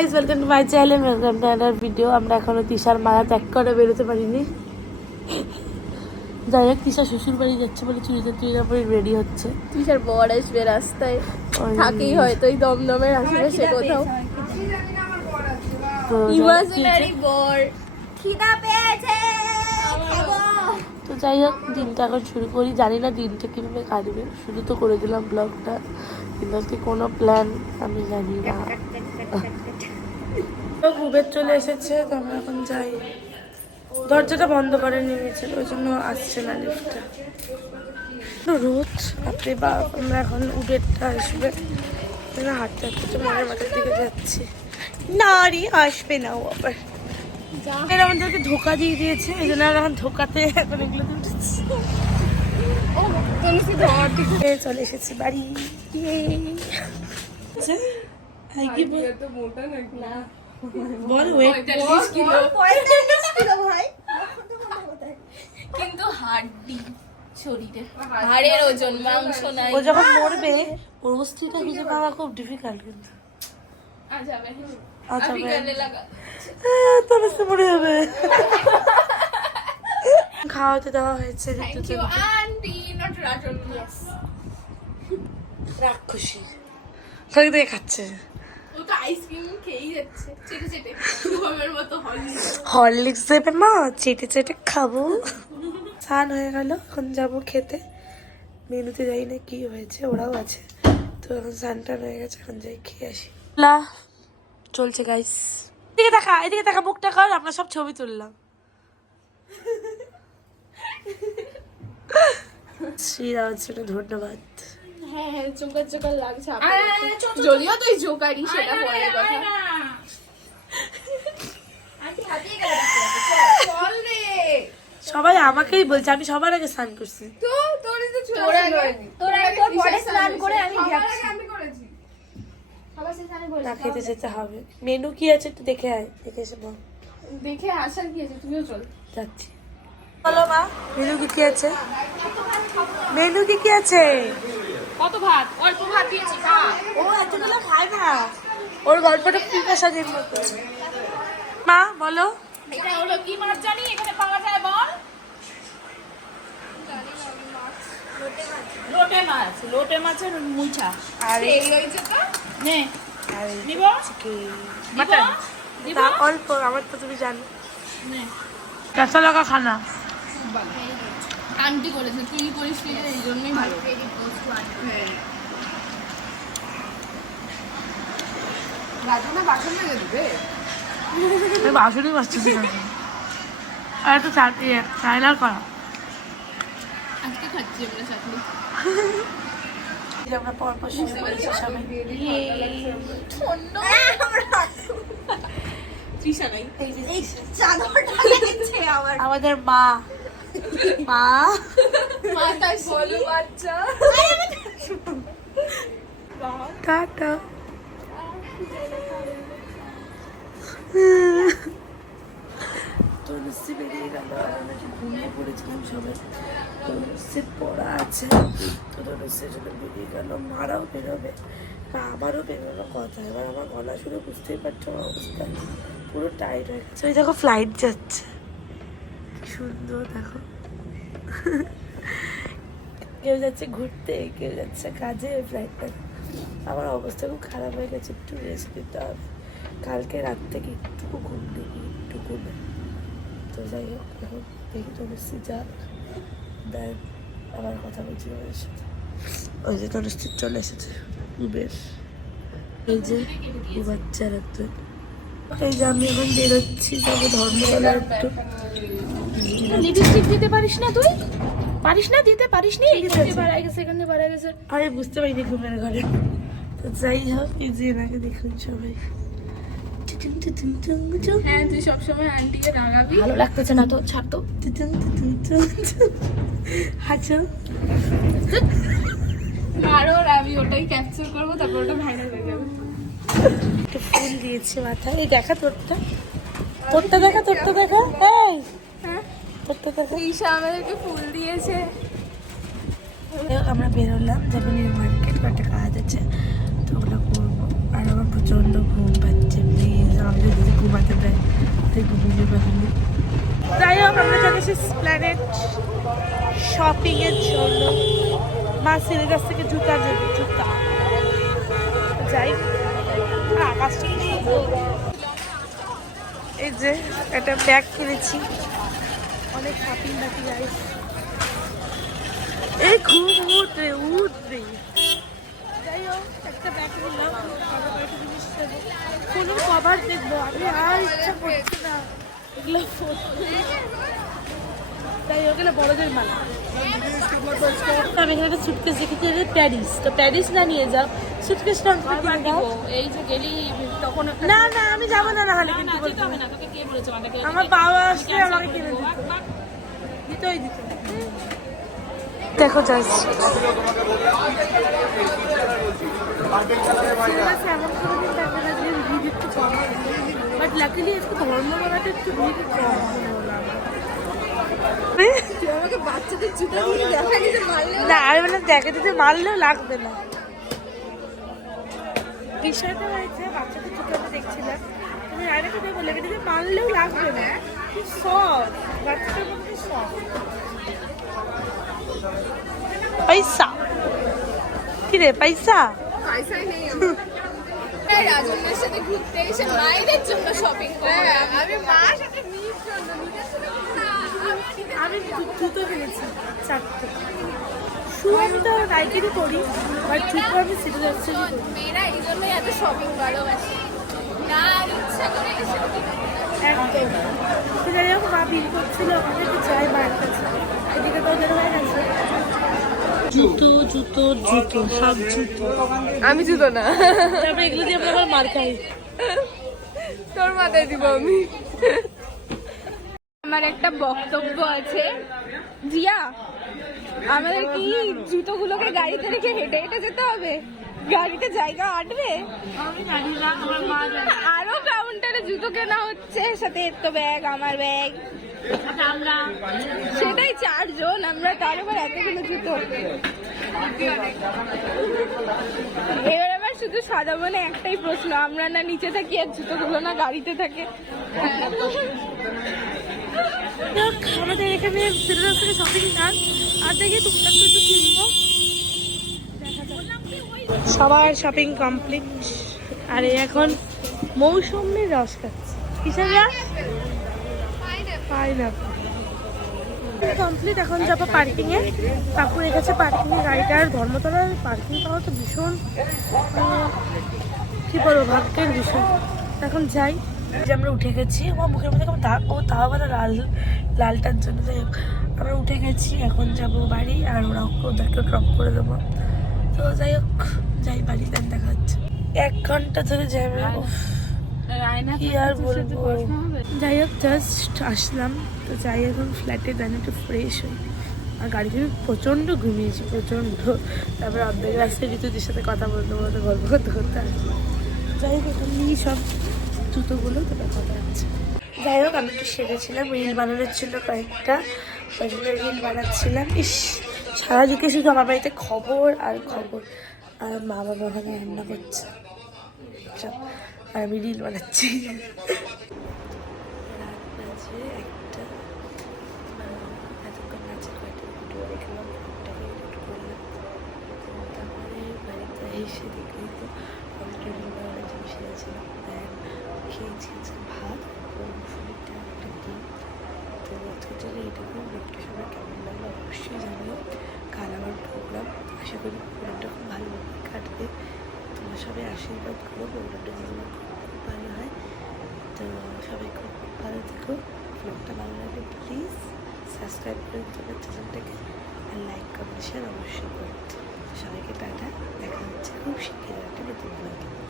Guys, welcome to my channel, welcome to another video. আমরা এখনো তিশার মায়া ত্যাগ করে বেরোতে পারিনি। যাই হোক, তিশা শ্বশুর বাড়ি যাচ্ছে বলে চুড়িদার পরে রেডি হচ্ছে। তিশার বর আসবে রাস্তায়, থাকেই হয়তো এই দমদমের আশেপাশে কোথাও। তো ইমাজিনারি বর খিদা পেয়েছে খাবো। তো যাই হোক, দিনটা এখন শুরু করি। জানি না দিনটা কীভাবে কাটবে, শুরু তো করে দিলাম ব্লগটা, কিন্তু আজকে কোনো প্ল্যান আমি জানি না। উবের চলে এসেছে, তো আমরা এখন যাই। দরজাটা বন্ধ করে নিয়েছে, ওই জন্য আসছে না লিফটটা। রোদ আপনি বা আমরা এখন উবেরটা আসবে, হাঁটতে হাঁটতে মনের মাথার দিকে যাচ্ছি। না রে, আসবে না ও আবার। এরা আমাদেরকে ধোকা দিয়ে দিয়েছে, এই জন্য এখন ধোকাতে এখন এগুলো চলে এসেছি বাড়ি। বল কিন্তু হাড়ি শরীরে, হাড়ের ওজন, মাংস নাই। ও যখন মরবে ওর অস্থিটা খুঁজে পাওয়া খুব ডিফিকাল্ট, কিন্তু মরে যাবে। খাওয়াতে দেওয়া হয়েছে রাক্ষসী, থেকে খাচ্ছে। হরলিক্স দেবে মা, চেটে চেটে খাবো। স্নান হয়ে গেল, এখন যাবো খেতে। মেনুতে যাই না কি হয়েছে, ওরাও আছে তো। এখন স্নান টান হয়ে গেছে, এখন যাই খেয়ে আসি। চলছে গাইস, এদিকে দেখা মুখটা কর, আমরা সব ছবি তুললাম। শ্রীরাজ, ধন্যবাদ। হ্যাঁ, জোকার জোকার লাগছে। যদিও তুই জোকারি, সেটা পরের কথা। সবাই আমাকেই বলছে, আমি সবার আগে স্নান করছি। না, খেতে যেতে হবে। মেনু কি আছে একটু দেখে আয়, দেখে এসে বল। দেখে আসার কি আছে, তুমিও চল। যাচ্ছি। বলো মা, মেনু কি আছে? মেনু কি আছে? কত ভাত? অল্প ভাত দিয়েছি, খা। ও এতগুলো খায় না, ওর গল্পটা পিপাসাদের মতো। মা বলো, এটা হলো কি মাছ জানি এখানে পাওয়া যায়, বল? লোটে মাছ, লোটে মাছের মুছা। আর এই হইছে তো নে, আর নিব মাটন তা অল্প, আমার তো তুমি জানো। নে, কেসা লাগা খানা আন্টি করেছে, তুই করিস কি, এই জন্যই ভালো। রাজনা বাসন মেজে দিবে, বাসনই বাঁচতেছি না। আর একটু চাইনার করা। আজকে খাচ্ছি আমরা চাটনি। আমরা পরপর শুরু করেছি সবাই। আমাদের মা বাচ্চা টাটা। তনুশ্রী বেরিয়ে গেল, আমরা ঘুমিয়ে পড়েছিলাম সবাই। তনুশ্রীর পড়া আছে, তো তনুশ্রীর জন্য বেরিয়ে গেল। মারাও বেরোবে, বা আমারও বেরোনো কথা। এবার আমার গলা শুনে বুঝতেই পারছো আমার অবস্থা, পুরো টাইট হয়ে গেছে। ওই দেখো ফ্লাইট যাচ্ছে, সুন্দর দেখো। কেউ যাচ্ছে ঘুরতে, কেউ যাচ্ছে কাজে। ফ্লাইটটা আমার অবস্থা খুব খারাপ হয়ে গেছে, একটু রেস্ট নিতে হবে। কালকে রাত থেকে একটুকু ঘুম দেখি, একটুকু না। তো যাই হোক, এখন দেখি তনুশ্রী যাক, দেন আবার কথা বলছি ওদের সাথে। ওই যে তনুশ্রী চলে এসেছে উবের, এই যে বাচ্চার একটা। এই যে আমি এখন বেরোচ্ছি, যাবো ধর্মতলা একটু। লিপস্টিক দিতে পারিস না তুই? পারিস না দিতে, পারিস নি? সেখানে বাড়া গেছে। আরে বুঝতে পারিনি ঘুমের ঘরে। তো যাই হোক, এই যে এনাকে দেখুন সবাই। হ্যাঁ, তুই সবসময় আন্টিকে রাগাবি। ভালো লাগতেছে না তো, ছাড় তো। আচ্ছা, আরো আমি ওটাই ক্যাপচার করবো, তারপর ওটা ভাইরাল হয়ে যাবে। একটা ফুল দিয়েছে মাথায়। এই দেখা তোরটা, দেখা, তোরটা দেখা। এই হ্যাঁ, তোরটা দেখা। ঈশা আমাদেরকে ফুল দিয়েছে। আমরা বেরোলাম, যাবো নিউ মার্কেট, একটা কাজ আছে, তো ওগুলো করবো। আর আমার প্রচন্ড ঘুম পাচ্ছে। ঘুমিয়ে পাখিনি। যাই হোক আমরা চলে এসেছি প্ল্যানেট শপিং এর জন্য। মা ছেলের কাছ থেকে জুতা নেবে, জুতা। যাই, আকাশটা কি সুন্দর। এই যে একটা ব্যাগ কিনেছি, অনেক শপিং বাকি গাইস। এই ঘুম উঠবে উঠবে। যাই হোক একটা ব্যাগ নিলাম, কয়েকটা জিনিস নেবো, কোনো কভার দেখবো। আমি আর ইচ্ছা করছি না এগুলো। তাই ওগুলো বড়দের মালা। আমি এখানে একটা সুটকেস দেখেছি, প্যারিস। তো প্যারিস না নিয়ে যাও, সুটকেসটা এই যে গেলি তখন না না আমি যাবো না, না হলে কিন্তু বলতে হবে। আমার বাবা আসলে আমাকে কিনে দিত, দিতই দিত। দেখো জাস্ট এমন কোনো দিন থাকে না যে ভিড় একটু কম, বাট লাকিলি একটু ধর্ম বাড়াতে একটু ভিড় কম। না আমি মানে দেখে দিতে মারলেও লাগবে না। বিষয়টা হয়েছে বাচ্চাদের জুতো আমি দেখছিলাম, তুমি আরেকটা দেখো লেগে দিতে মারলেও লাগবে না। কি সব বাচ্চাদের মধ্যে সব পয়সা। কি রে পয়সা? পয়সাই নেই রাজনের সাথে ঘুরতে এসে মায়েদের জন্য শপিং করে। আমি মার সাথে আমি জুতো কিনেছি 4টে। শু আমি তো নাইকেরই করি, বাট জুতো আমি সিটি যাচ্ছি। মেয়েরা এই জন্যই এত শপিং ভালোবাসে, না ইচ্ছা করে এসে একদম। তো যাই হোক মা বিল করছিল, ওখানে একটু যাই মায়ের কাছে। এদিকে তো ওদের হয়ে গেছে জুতো জুতো জুতো, সব জুতো। আমি জুতো না, তারপরে এগুলো দিয়ে আমরা আবার মার খাই। তোর মাথায় দিব আমি। আমার একটা বক্তব্য আছে জিয়া, আমাদের কি জুতোগুলোকে গাড়িতে রেখে হেঁটে হেঁটে যেতে হবে? গাড়িতে জায়গা আটবে? আমি জানি না, আমার মা জানে। আরো কাউন্টারে জুতো কেনা হচ্ছে, সাথে এর তো ব্যাগ, আমার ব্যাগ, আমরা সেটাই 4 জন আমরা, তার উপর এতগুলো জুতো। এবার আবার শুধু সাদা মনে একটাই প্রশ্ন, আমরা না নিচে থাকি আর জুতোগুলো না গাড়িতে থাকে। আমাদের এখানে সিলেট থেকে শপিং কাজ আর দেখি টুকটাক কিছু কিনবো। সবার শপিং কমপ্লিট, আর এখন মৌসুমী রস খাচ্ছে। কিসের রস? পাইনাপল। কমপ্লিট, এখন যাবো পার্কিং এ। কাকু রেখেছে পার্কিং এ গাড়িটা। আর ধর্মতলার পার্কিং পাওয়া তো ভীষণ কি বলবো ভাগ্যের বিষয়। এখন যাই, যে আমরা উঠে গেছি। আমার মুখের মধ্যে কেমন দাগ, ও তাও আবার লালটার জন্য। যাই হোক আমরা উঠে গেছি, এখন যাব বাড়ি। আর ওদেরকে ড্রপ করে দেবো। তো যাই হোক যাই বাড়ি, দেন দেখা হচ্ছে। 1 ঘন্টা ধরে যাবে, কি আর বলবো। যাই হোক জাস্ট আসলাম, তো যাই এখন ফ্ল্যাটে, দেন একটু ফ্রেশ হই। আর গাড়িতে আমি প্রচণ্ড ঘুমিয়েছি, প্রচণ্ড। তারপরে অর্ধেক রাস্তায় ঋতুদের সাথে কথা বলতে বলতে গল্প করতে করতে আসলাম। যাই হোক এখন নিই সব জুতোগুলো, তারপর কথা হচ্ছে। যাই হোক আমি একটু সেরেছিলাম, রিল বানানোর ছিল কয়েকটা, ওই জন্য রিল বানাচ্ছিলাম। ইস সারাদিকে শুধু আমার বাড়িতে খবর আর খবর, আর মা বাবা ওখানে রান্না করছে সব, আর আমি রিল বানাচ্ছি। রাত বাজে 1টা। এতক্ষণ নাচের কয়েকটা ভিডিও দেখলাম, ফোনটাকে এডিট করলাম। তারপরে বাড়িতে এসে দেখলেই তো আমি রিল বানানোর জন্য সেরেছিলাম। দেন খেয়েছি হচ্ছে ভাত, শরীরটা একটা ডিম। তো আজকের জন্য এইটুকু। ব্লগটা সবাই কেমন লাগলো অবশ্যই জানিও। কাল আবার প্রোগ্রাম, আশা করি প্রোগ্রামটা খুব ভালোভাবে কাটবে। তোমরা সবাই আশীর্বাদ করো, প্রোগ্রামটা যেন খুব ভালো হয়। তো সবাই খুব ভালো থেকো। ব্লগটা ভালো লাগলে প্লিজ সাবস্ক্রাইব করে তোমার চ্যানেলটাকে, আর লাইক কমেন্ট শেয়ার অবশ্যই করো। সবাইকে টাটা, দেখা হচ্ছে খুব শীঘ্রই একটা নতুন ব্লগে।